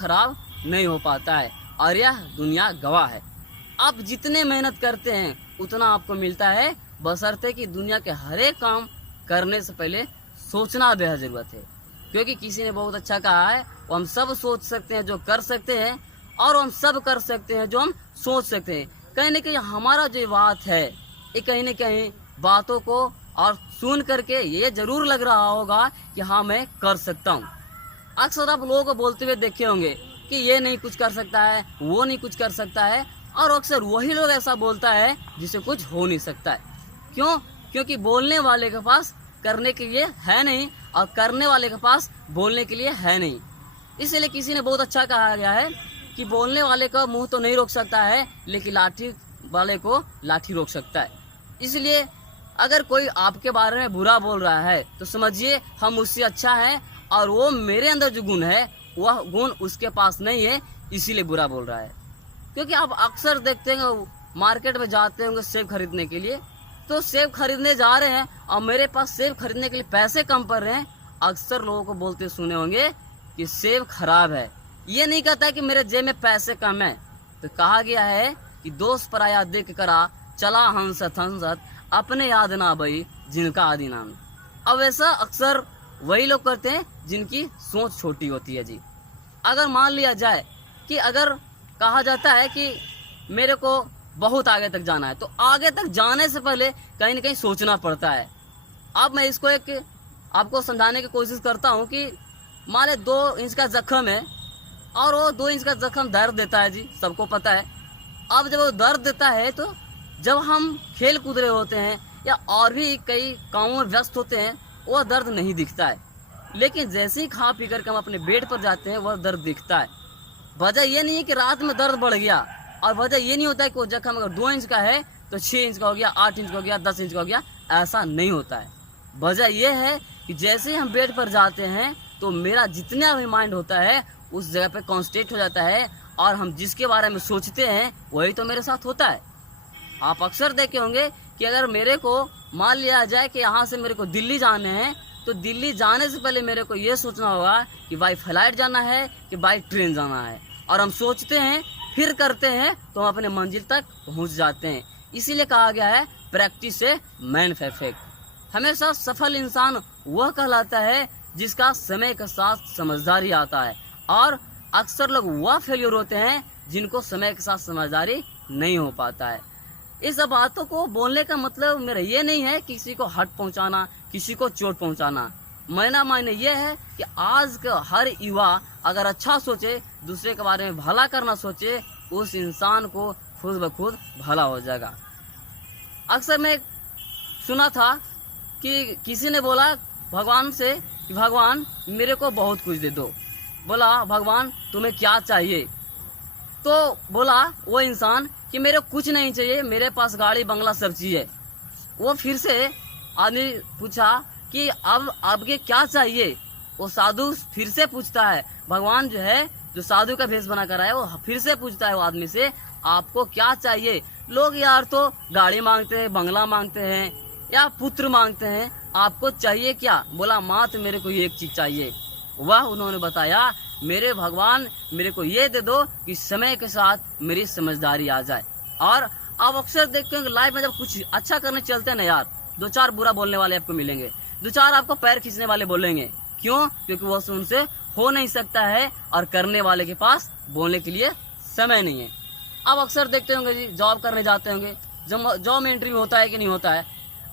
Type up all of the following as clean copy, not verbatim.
खराब नहीं हो पाता है और यह दुनिया गवाह है। आप जितने मेहनत करते हैं उतना आपको मिलता है, बशर्ते कि दुनिया के हर एक काम करने से पहले सोचना बेहद ज़रूरत है। क्योंकि किसी ने बहुत अच्छा कहा है, वो हम सब सोच सकते हैं जो कर सकते हैं, और हम सब कर सकते हैं जो हम सोच सकते हैं। कहीं ना कहीं हमारा जो बात है ये कहीं ना कहीं बातों को और सुन करके ये जरूर लग रहा होगा कि हाँ मैं कर सकता हूँ। अक्सर आप लोगों को बोलते हुए देखे होंगे कि ये नहीं कुछ कर सकता है, वो नहीं कुछ कर सकता है, और अक्सर वही लोग ऐसा बोलता है जिसे कुछ हो नहीं सकता है। क्यों? क्योंकि बोलने वाले के पास करने के लिए है नहीं, और करने वाले के पास बोलने के लिए है नहीं। इसलिए किसी ने बहुत अच्छा कहा गया है कि बोलने वाले का मुंह तो नहीं रोक सकता है, लेकिन लाठी वाले को लाठी रोक सकता है। इसलिए अगर कोई आपके बारे में बुरा बोल रहा है तो समझिए हम उससे अच्छा है, और वो मेरे अंदर जो गुण है वह गुण उसके पास नहीं है, इसीलिए बुरा बोल रहा है। क्योंकि आप अक्सर देखते हैं मार्केट में जाते होंगे सेब खरीदने के लिए, तो सेब खरीदने जा रहे हैं और मेरे पास सेब खरीदने के लिए पैसे कम पड़ रहे हैं, अक्सर लोगों को बोलते सुने होंगे कि सेब खराब है। ये नहीं कहता कि मेरे जेब में पैसे कम है। तो कहा गया है कि दोस्त पराया देख करा चला हंसत हंसत, अपने याद ना भई जिनका आदि नाम। अब ऐसा अक्सर वही लोग करते हैं जिनकी सोच छोटी होती है जी। अगर मान लिया जाए कि अगर कहा जाता है कि मेरे को बहुत आगे तक जाना है, तो आगे तक जाने से पहले कहीं ना कहीं सोचना पड़ता है। अब मैं इसको एक आपको समझाने की कोशिश करता हूँ कि मान ले 2 इंच का जख्म है, और वो 2 इंच का जख्म दर्द देता है जी, सबको पता है। अब जब वो दर्द देता है तो जब हम खेल कूद रहे होते हैं या और भी कई कामों में व्यस्त होते हैं, वह दर्द नहीं दिखता है। लेकिन जैसे ही खा पी करके हम अपने बेड पर जाते हैं वह दर्द दिखता है। वजह ये नहीं है कि रात में दर्द बढ़ गया, और वजह ये नहीं होता है कि वो जख्म अगर 2 इंच का है तो 6 इंच का हो गया, 8 इंच का हो गया, 10 इंच का हो गया, ऐसा नहीं होता है। वजह यह है कि जैसे ही हम बेड पर जाते हैं तो मेरा जितना भी माइंड होता है उस जगह पे कॉन्सेंट्रेट हो जाता है, और हम जिसके बारे में सोचते हैं वही तो मेरे साथ होता है। आप अक्सर देखे होंगे कि अगर मेरे को मान लिया जाए कि यहाँ से मेरे को दिल्ली जाने हैं, तो दिल्ली जाने से पहले मेरे को ये सोचना होगा कि बाई फ्लाइट जाना है कि बाई ट्रेन जाना है, और हम सोचते हैं फिर करते हैं तो हम अपने मंजिल तक पहुँच जाते हैं। इसीलिए कहा गया है प्रैक्टिस से मैन परफेक्ट। हमेशा सफल इंसान वह कहलाता है जिसका समय के साथ समझदारी आता है, और अक्सर लोग वह फेलियर होते हैं जिनको समय के साथ समझदारी नहीं हो पाता है। इस सब बातों को बोलने का मतलब मेरा ये नहीं है किसी को हट पहुंचाना, किसी को चोट पहुंचाना। मेरा मायने ये है कि आज का हर युवा अगर अच्छा सोचे, दूसरे के बारे में भला करना सोचे, उस इंसान को खुद ब खुद भला हो जाएगा। अक्सर मैं सुना था कि किसी ने बोला भगवान से कि भगवान मेरे को बहुत कुछ दे दो। बोला भगवान तुम्हें क्या चाहिए? तो बोला वो इंसान कि मेरे कुछ नहीं चाहिए, मेरे पास गाड़ी बंगला सब चीज है। वो फिर से आदमी पूछा कि अब आपके क्या चाहिए? वो साधु फिर से पूछता है, भगवान जो है जो साधु का भेष बना कर आया वो फिर से पूछता है वो आदमी से आपको क्या चाहिए? लोग यार तो गाड़ी मांगते हैं, बंगला मांगते हैं या पुत्र मांगते हैं, आपको चाहिए क्या? बोला मात्र मेरे को एक चीज चाहिए। वह उन्होंने बताया मेरे भगवान मेरे को ये दे दो कि समय के साथ मेरी समझदारी आ जाए। और आप अक्सर देखते हैं लाइफ में जब कुछ अच्छा करने चलते हैं ना यार, 2-4 बुरा बोलने वाले आपको मिलेंगे, 2-4 आपको पैर खींचने वाले बोलेंगे। क्यों? क्योंकि वो उनसे हो नहीं सकता है, और करने वाले के पास बोलने के लिए समय नहीं है। आप अक्सर देखते होंगे जी, जॉब करने जाते होंगे, जॉब में इंटरव्यू होता है कि नहीं होता है।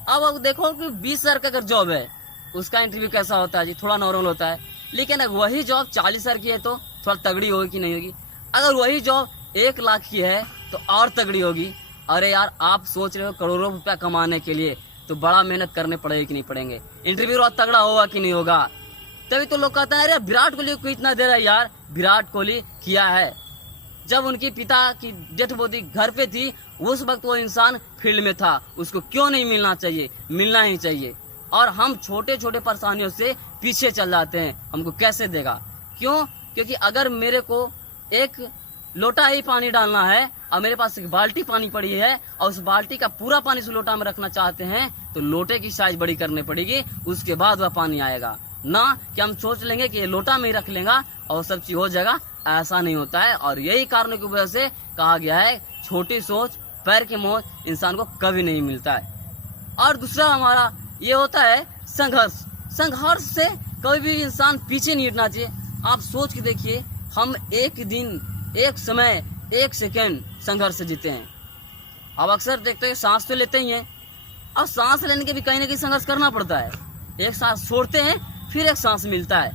अब देखो कि 20,000 का अगर जॉब है उसका इंटरव्यू कैसा होता है जी, थोड़ा नॉर्मल होता है। लेकिन अगर वही जॉब 40,000 की है तो थोड़ा तगड़ी होगी कि नहीं होगी। अगर वही जॉब 1 लाख की है तो और तगड़ी होगी। अरे यार आप सोच रहे हो करोड़ों रुपया कमाने के लिए, तो बड़ा मेहनत करने पड़ेगी कि नहीं पड़ेंगे, इंटरव्यू और तगड़ा होगा कि नहीं होगा। तभी तो लोग कहते हैं अरे विराट कोहली को इतना दे रहा है। यार विराट कोहली किया है जब उनकी पिता की डेथ बॉडी घर पे थी, उस वक्त वो इंसान फील्ड में था, उसको क्यों नहीं मिलना चाहिए? मिलना ही चाहिए। और हम छोटे छोटे परेशानियों से पीछे चल जाते हैं, हमको कैसे देगा? क्यों? क्योंकि अगर मेरे को एक लोटा ही पानी डालना है और मेरे पास एक बाल्टी पानी पड़ी है और उस बाल्टी का पूरा पानी उस लोटा में रखना चाहते हैं, तो लोटे की साइज बड़ी करनी पड़ेगी, उसके बाद वह पानी आएगा। ना कि हम सोच लेंगे कि ये लोटा में ही रख लेगा और सब चीज हो जाएगा। ऐसा नहीं होता है, और यही कारणों की वजह से कहा गया है छोटी सोच पैर की मौज इंसान को कभी नहीं मिलता है। और दूसरा हमारा ये होता है संघर्ष। संघर्ष से कभी भी इंसान पीछे नहीं हटना चाहिए। आप सोच के देखिए, हम एक दिन, एक समय, एक सेकेंड संघर्ष से जीते हैं। अब अक्सर देखते हैं सांस तो लेते ही हैं, और सांस लेने के भी कहीं ना कहीं संघर्ष करना पड़ता है। एक सांस छोड़ते हैं, फिर एक सांस मिलता है।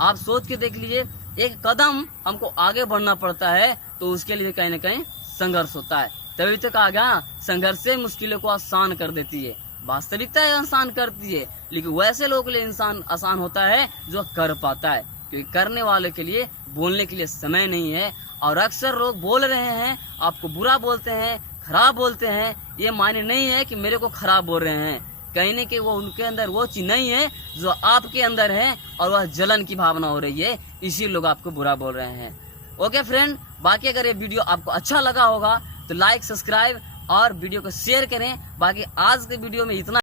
आप सोच के देख लीजिए, एक कदम हमको आगे बढ़ना पड़ता है तो उसके लिए कहीं ना कहीं संघर्ष होता है। तभी तो कहा गया संघर्ष से मुश्किलों को आसान कर देती है। वास्तविकता आसान करती है, लेकिन वैसे लोगों के लिए इंसान आसान होता है जो कर पाता है, क्योंकि करने वाले के लिए बोलने के लिए समय नहीं है। और अक्सर लोग बोल रहे हैं, आपको बुरा बोलते हैं, खराब बोलते हैं, ये मायने नहीं है कि मेरे को खराब बोल रहे हैं। कहीं न कहीं वो उनके अंदर वो चीज नहीं है जो आपके अंदर है, और वह जलन की भावना हो रही है, इसी लोग आपको बुरा बोल रहे हैं। ओके फ्रेंड, बाकी अगर ये वीडियो आपको अच्छा लगा होगा तो लाइक, सब्सक्राइब और वीडियो को शेयर करें। बाकी आज के वीडियो में इतना।